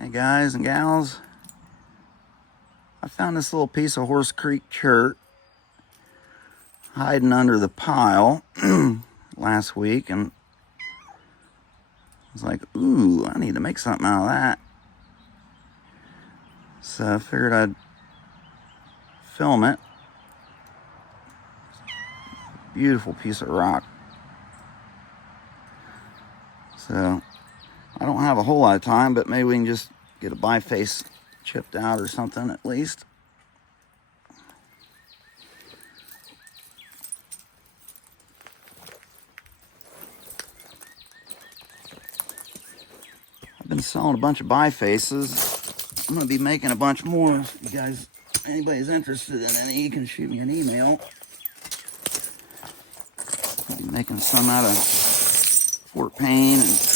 Hey guys and gals, I found this little piece of Horse Creek chert hiding under the pile last week, and I was like, ooh, I need to make something out of that. So I figured I'd film it. Beautiful piece of rock. So I don't have a whole lot of time, but maybe we can just get a biface chipped out or something at least. I've been selling a bunch of bifaces. I'm going to be making a bunch more. If you guys, anybody's interested in any, you can shoot me an email. I'll be making some out of Fort Payne and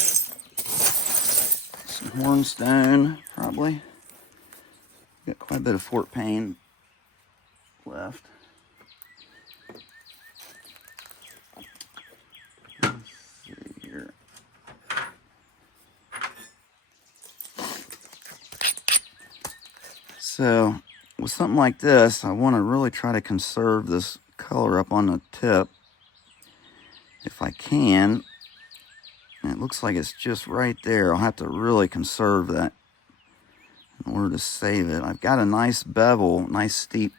some hornstone, probably. Got quite a bit of Fort Payne left. Let's see here. So with something like this, I want to really try to conserve this color up on the tip if I can. And it looks like it's just right there. I'll have to really conserve that in order to save it. I've got a nice bevel, nice steep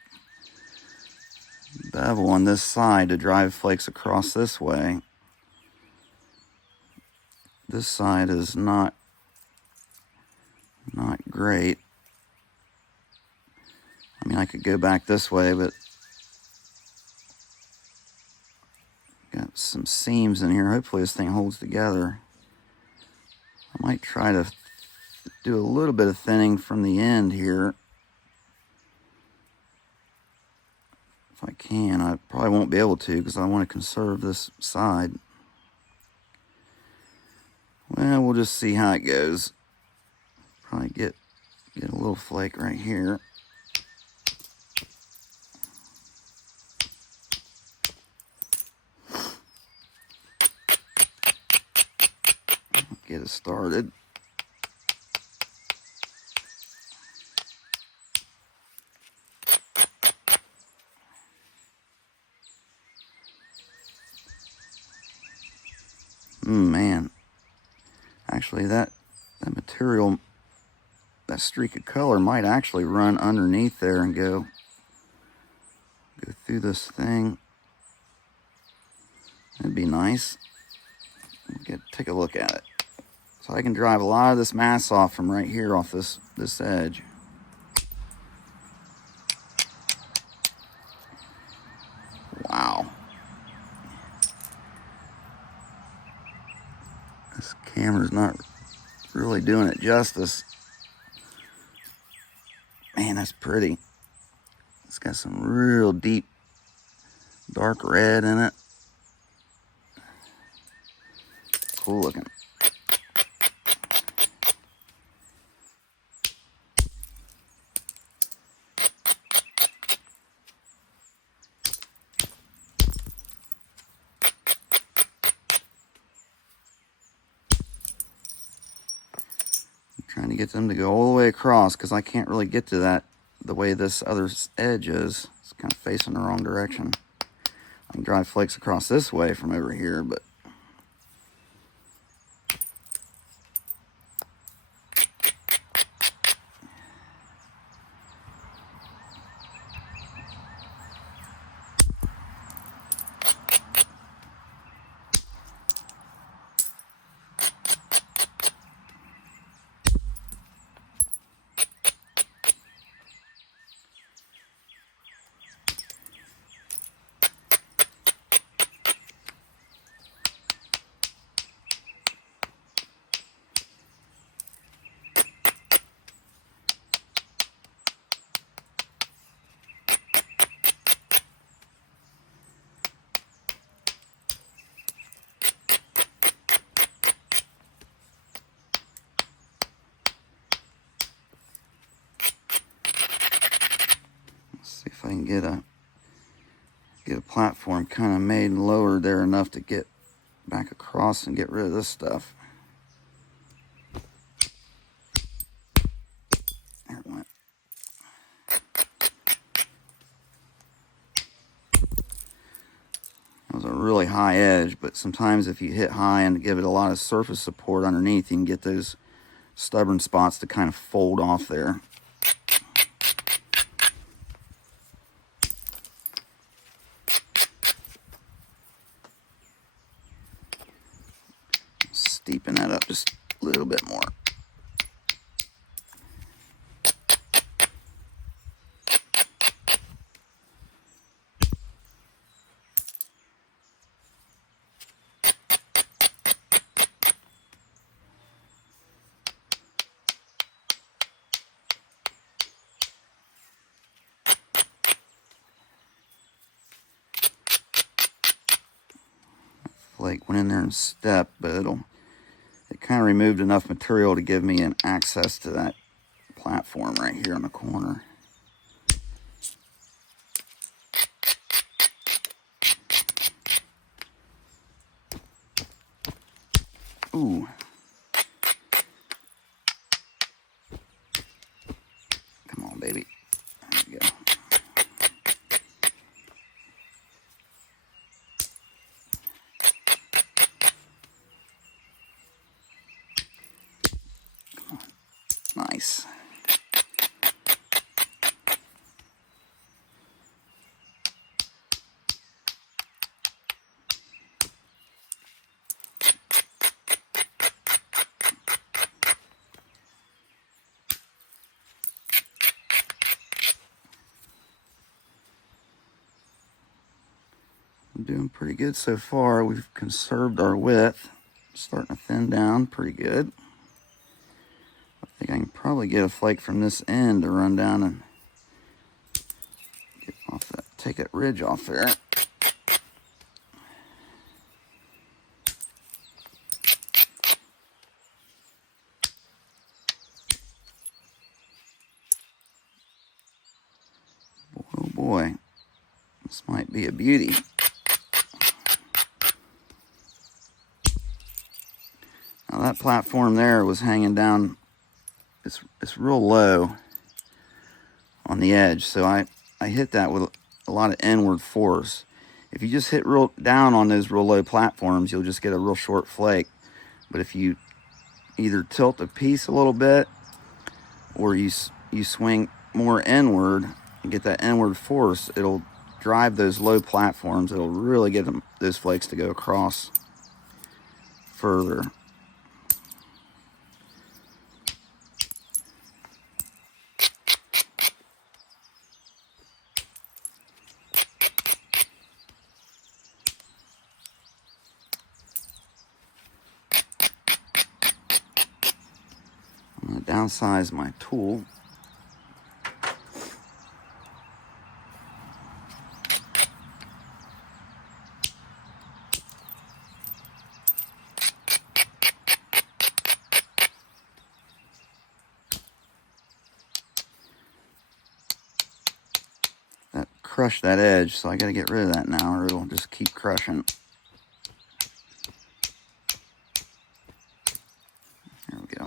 bevel on this side to drive flakes across this way. This side is not great. I mean, I could go back this way, but got some seams in here. Hopefully this thing holds together. I might try to do a little bit of thinning from the end here. If I can. I probably won't be able to because I want to conserve this side. Well, we'll just see how it goes. Probably get a little flake right here. Get it started. Man, actually that material, that streak of color might actually run underneath there and go through this thing. That'd be nice. Take a look at it. So I can drive a lot of this mass off from right here off this edge. Wow. This camera's not really doing it justice. Man, that's pretty. It's got some real deep dark red in it. Cool looking. Trying to get them to go all the way across because I can't really get to that the way this other edge is. It's kind of facing the wrong direction. I can drive flakes across this way from over here, but see if I can get a platform kind of made lower there enough to get back across and get rid of this stuff. really high edge, but sometimes if you hit high and give it a lot of surface support underneath, you can get those stubborn spots to kind of fold off there. Steepen that up just a little bit more. Flake went in there and stepped, but it kind of removed enough material to give me an access to that platform right here in the corner. Ooh. Come on, baby. There we go. Come on. Nice. I'm doing pretty good so far. We've conserved our width. Starting to thin down pretty good. I think I can probably get a flake from this end to run down and get off that, take that ridge off there. Oh boy, this might be a beauty. Now that platform there was hanging down, it's real low on the edge, so I hit that with a lot of inward force. If you just hit real down on those real low platforms, you'll just get a real short flake. But if you either tilt the piece a little bit or you swing more inward and get that inward force, it'll drive those low platforms. It'll really get those flakes to go across further. I'm going to downsize my tool. That crushed that edge, so I got to get rid of that now, or it'll just keep crushing. There we go.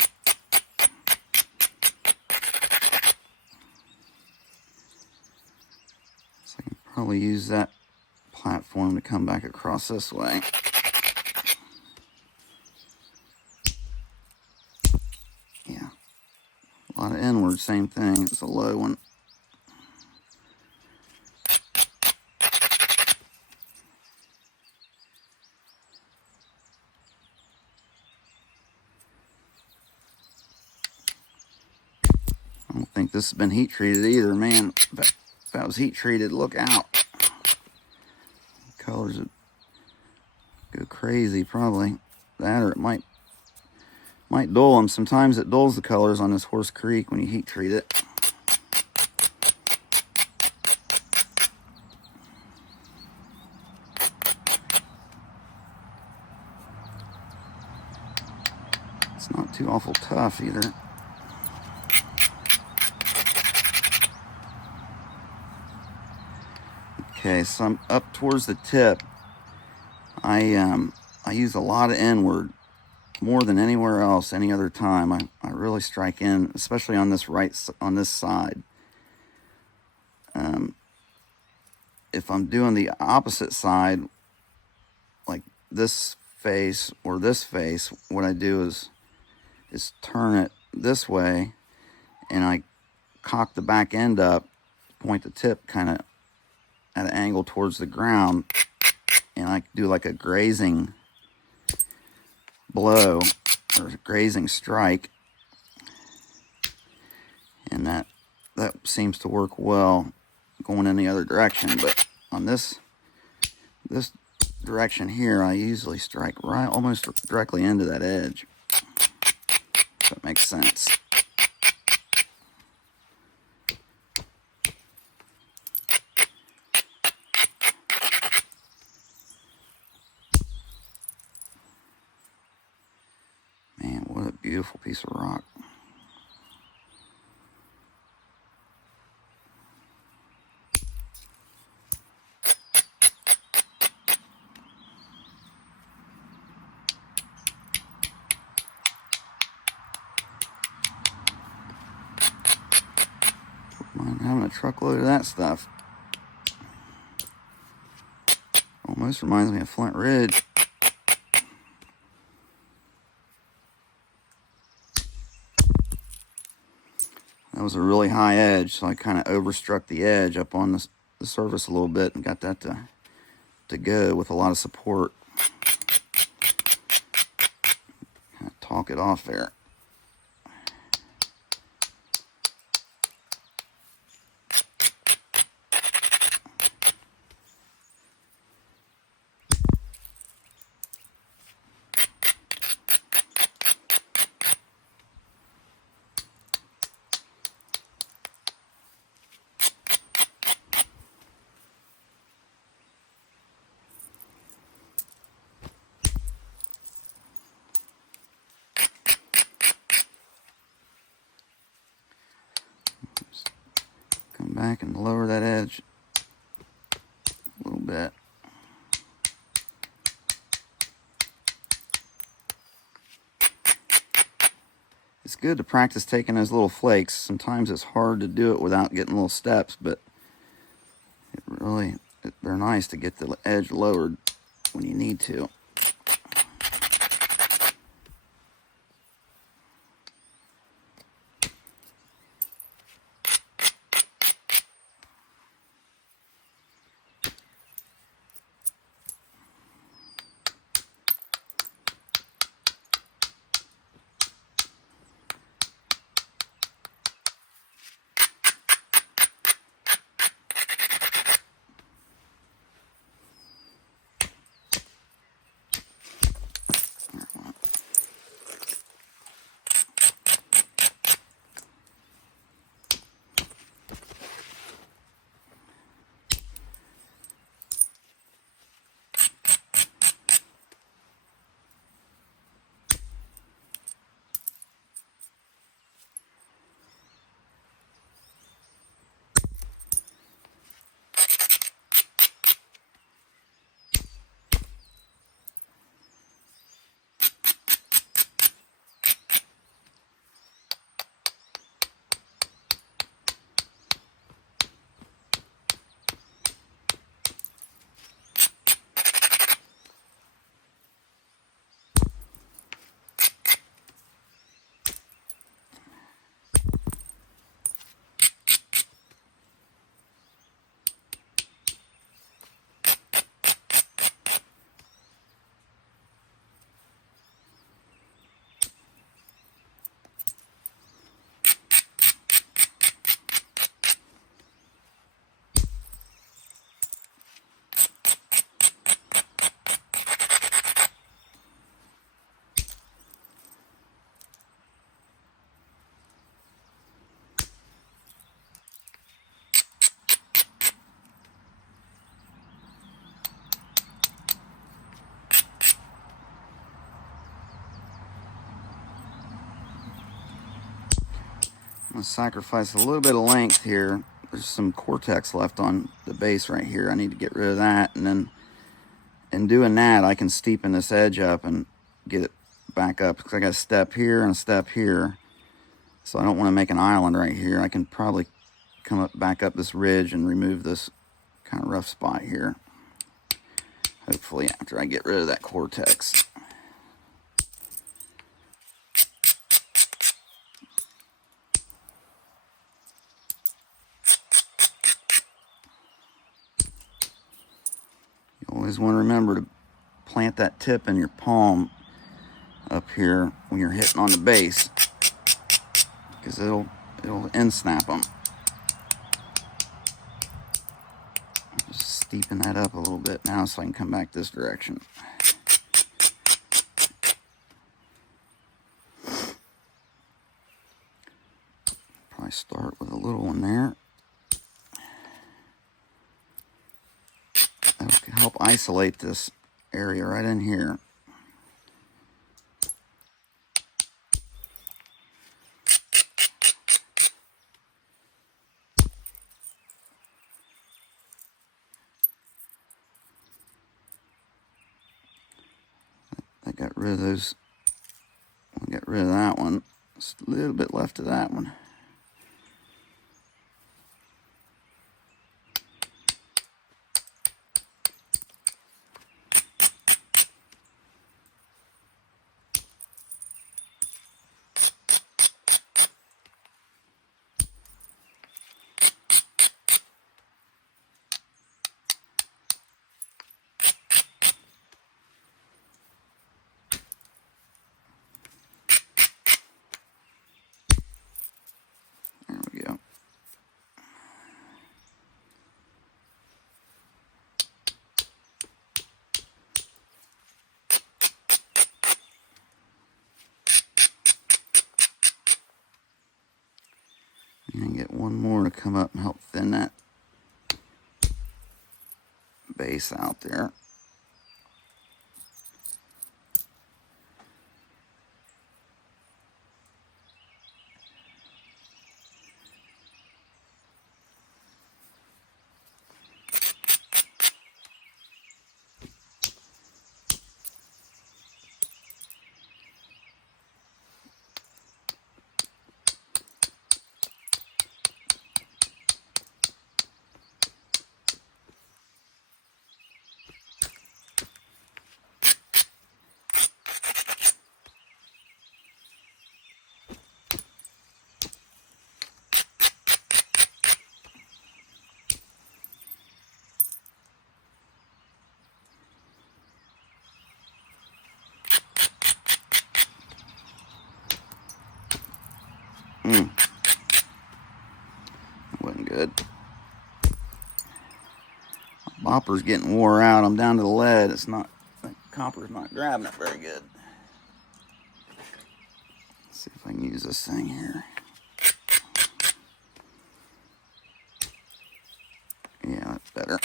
So I can probably use that platform to come back across this way. Yeah. A lot of inward, same thing. It's a low one. I don't think this has been heat treated either, man. If that was heat treated, look out. Colors would go crazy, probably. That, or it might dull them. Sometimes it dulls the colors on this Horse Creek when you heat treat it. It's not too awful tough either. Okay, so I'm up towards the tip. I use a lot of inward, more than anywhere else, any other time. I really strike in, especially on this side. If I'm doing the opposite side, this face or this face, what I do is turn it this way, and I cock the back end up, point the tip kind of at an angle towards the ground, and I do like a grazing blow or grazing strike, and that seems to work well going in the other direction. But on this direction here, I usually strike right almost directly into that edge, if that makes sense. Man, what a beautiful piece of rock. I'm having a truckload of that stuff. Almost reminds me of Flint Ridge. That was a really high edge, so I kind of overstruck the edge up on the surface a little bit and got that to go with a lot of support. Kind of talk it off there. Come back and lower that edge a little bit. It's good to practice taking those little flakes. Sometimes it's hard to do it without getting little steps, but they're nice to get the edge lowered when you need to. I'm going to sacrifice a little bit of length here. There's some cortex left on the base right here. I need to get rid of that, and then in doing that, I can steepen this edge up and get it back up, because I got a step here and a step here, so I don't want to make an island right here. I can probably come back up this ridge and remove this kind of rough spot here. Hopefully after I get rid of that cortex. You always want to remember to plant that tip in your palm up here when you're hitting on the bass, because it'll end snap them. Just steeping that up a little bit now so I can come back this direction. Probably start with a little one there. That'll help isolate this area right in here. I got rid of those. I'll get rid of that one. Just a little bit left of that one. There we go. And get one more to come up and help thin that base out there. That wasn't good. My bopper's getting wore out. I'm down to the lead. It's not, the copper's not grabbing it very good. Let's see if I can use this thing here. Yeah, that's better.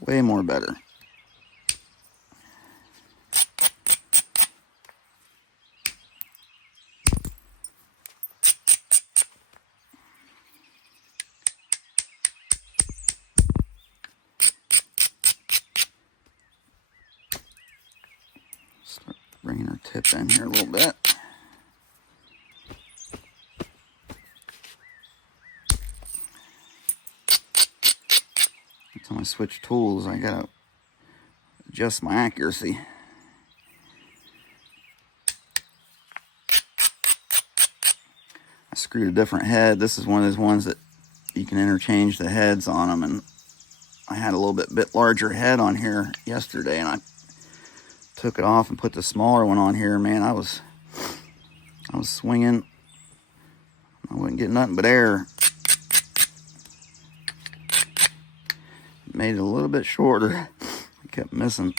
Way more better. Start bringing our tip in here a little bit. Every time I switch tools, I gotta adjust my accuracy. I screwed a different head. This is one of those ones that you can interchange the heads on them, and I had a little bit larger head on here yesterday, and I took it off and put the smaller one on here. Man, I was swinging. I wasn't getting nothing but air. Made it a little bit shorter. I kept missing.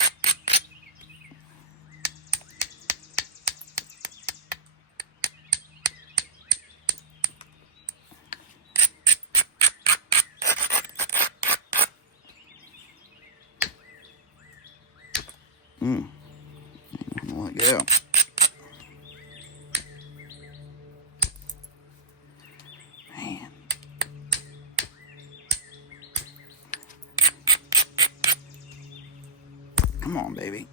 I'm gonna let go. Man. Come on, baby.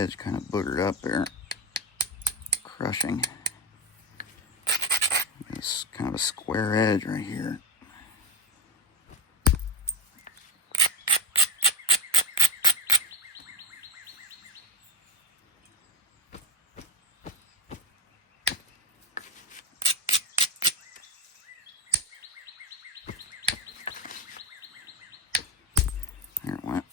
edge kind of boogered up there. Crushing. It's kind of a square edge right here. There it went.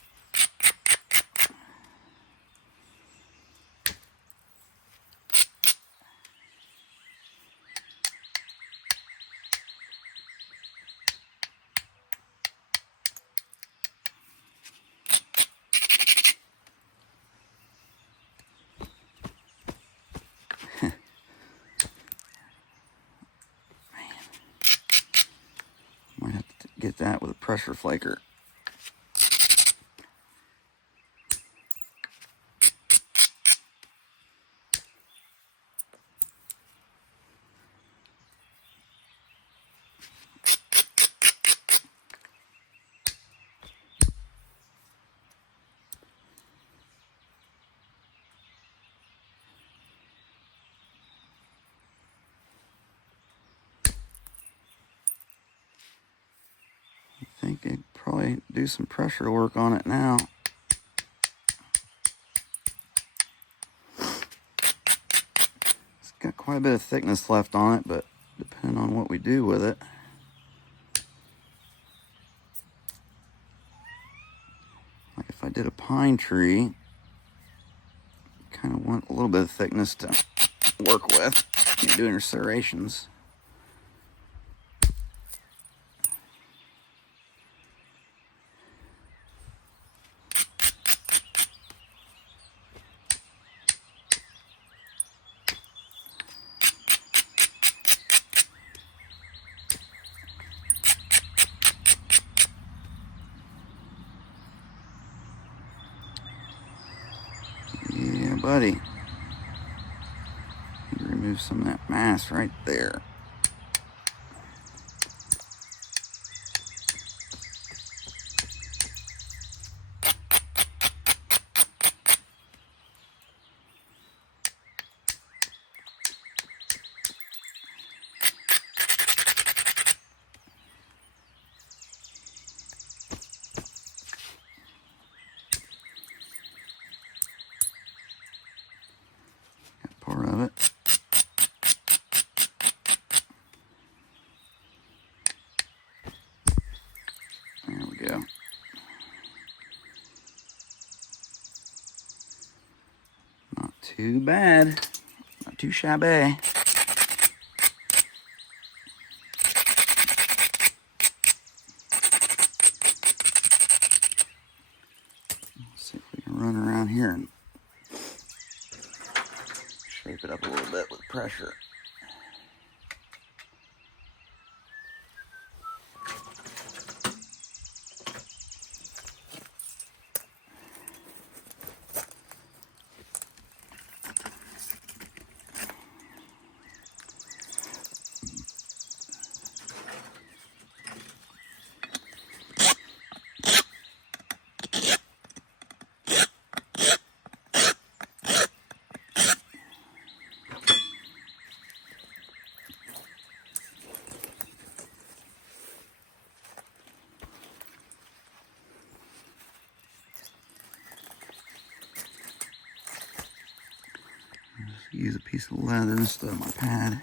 Might have to get that with a pressure flaker. I think I'd probably do some pressure work on it now. It's got quite a bit of thickness left on it, but depending on what we do with it. Like if I did a pine tree, kind of want a little bit of thickness to work with when you're doing your serrations. Yeah, buddy. Need to remove some of that mass right there. Got part of it. There we go. Not too bad. Not too shabby. Let's see if we can run around here and shape it up a little bit with pressure. Use a piece of leather instead of my pad.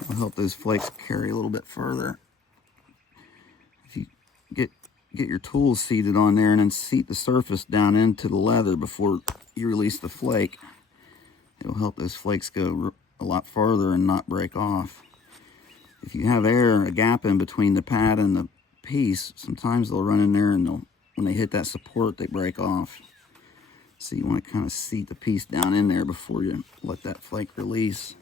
It'll help those flakes carry a little bit further. If you get your tools seated on there and then seat the surface down into the leather before you release the flake, it'll help those flakes go a lot farther and not break off. If you have air, a gap in between the pad and the piece, sometimes they'll run in there and when they hit that support, they break off. So you want to kind of seat the piece down in there before you let that flake release.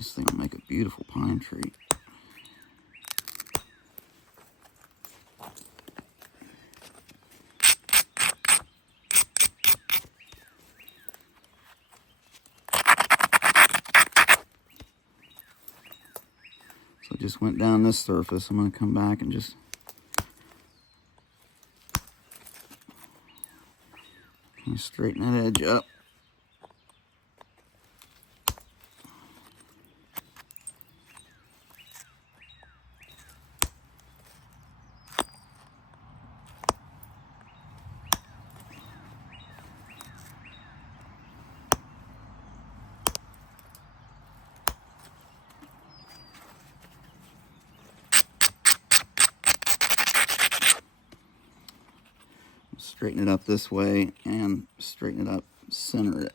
This thing will make a beautiful pine tree. So I just went down this surface. I'm going to come back and just kind of straighten that edge up. Straighten it up this way and straighten it up, center it.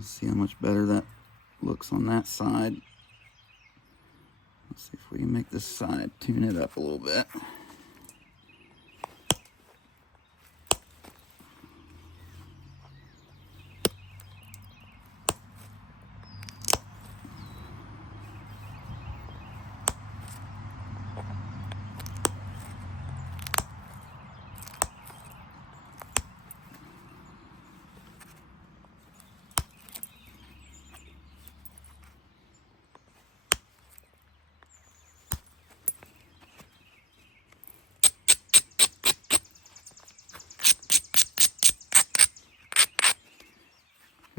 See how much better that looks on that side. Let's see if we can make this side tune it up a little bit.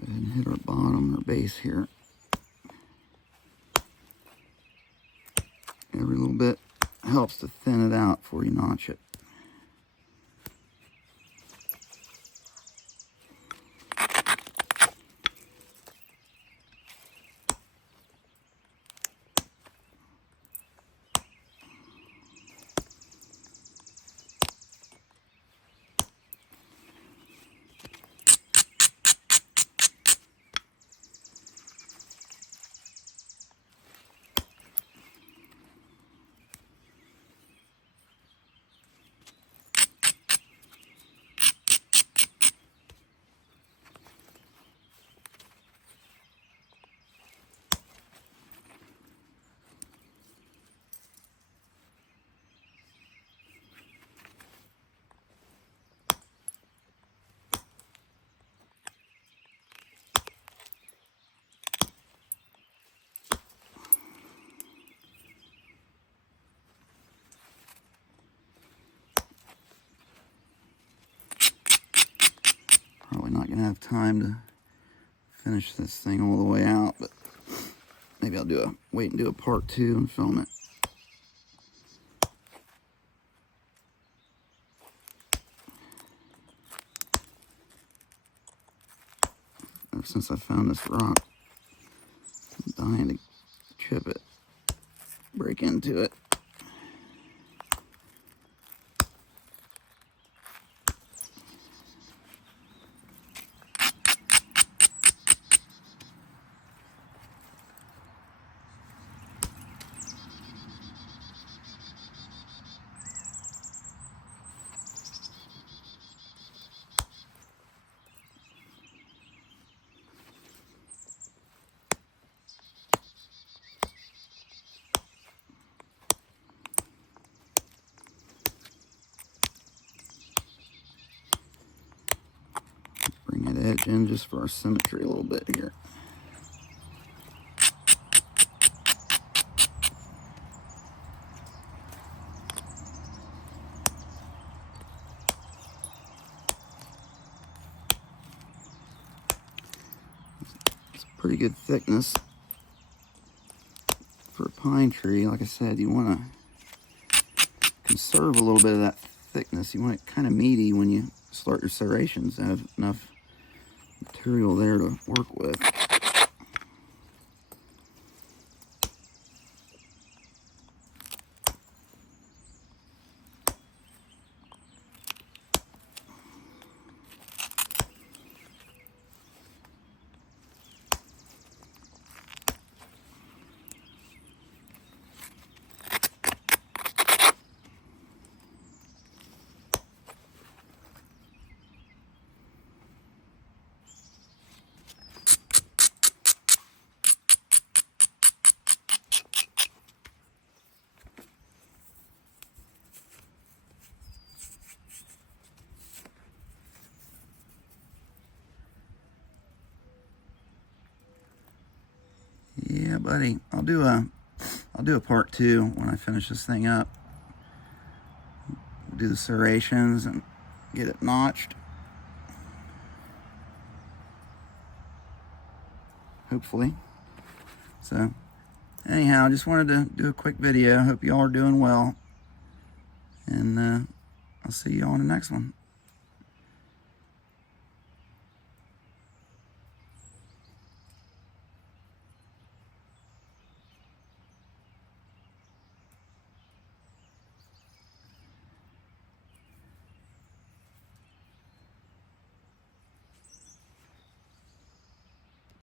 And hit our bottom, our base here. Every little bit helps to thin it out before you notch it. Probably not going to have time to finish this thing all the way out, but maybe I'll wait and do a part 2 and film it. Ever since I found this rock, I'm dying to chip it, break into it. in just for our symmetry a little bit here. It's a pretty good thickness for a pine tree. Like I said, you want to conserve a little bit of that thickness. You want it kind of meaty when you start your serrations, and have enough material there to work with. Yeah, buddy, I'll do a part 2 when I finish this thing up. Do the serrations and get it notched. Hopefully. So, anyhow, I just wanted to do a quick video. Hope you all are doing well. And I'll see you all in the next one.